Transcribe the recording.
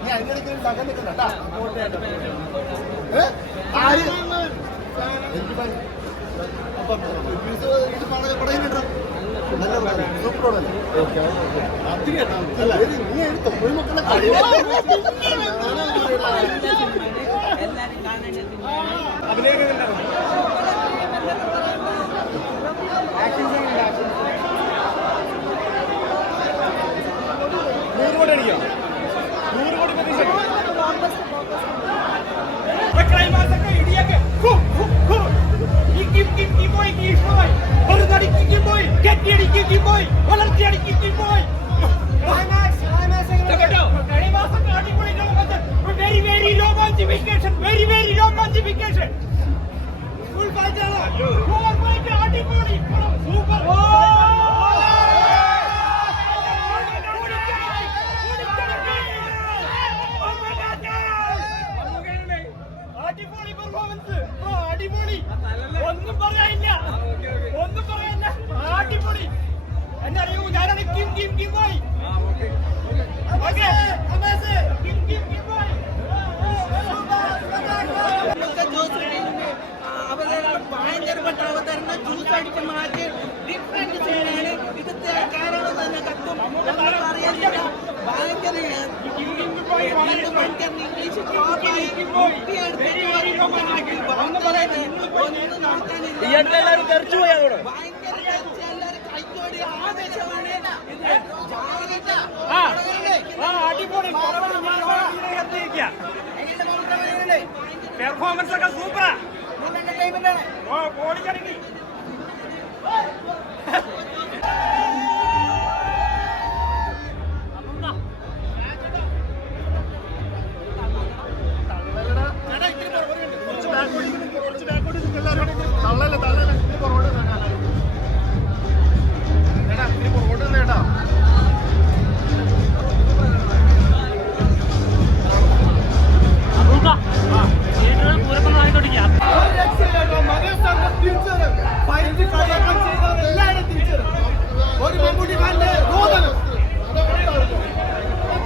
നീ അതിനിടയ്ക്ക് തകൻ നിൽക്കണ്ട ആര് നീ എടുത്തോ മക്കളെ Conjudification, very, very low conjudification. Full fight, Four fight, antibody, super. Oh! ഒന്നും പറയാനില്ല ഒന്നും പറയാനില്ല ആട്ടിപ്പോ ഇംഗ്ലീഷ് തെറിച്ചു പോയി അവിടെ എല്ലാവരും ആവേശമാണ് അടിപൊളി പെർഫോമൻസ് ഒക്കെ സൂപ്പറാ ഓടിക്കറിഞ്ഞി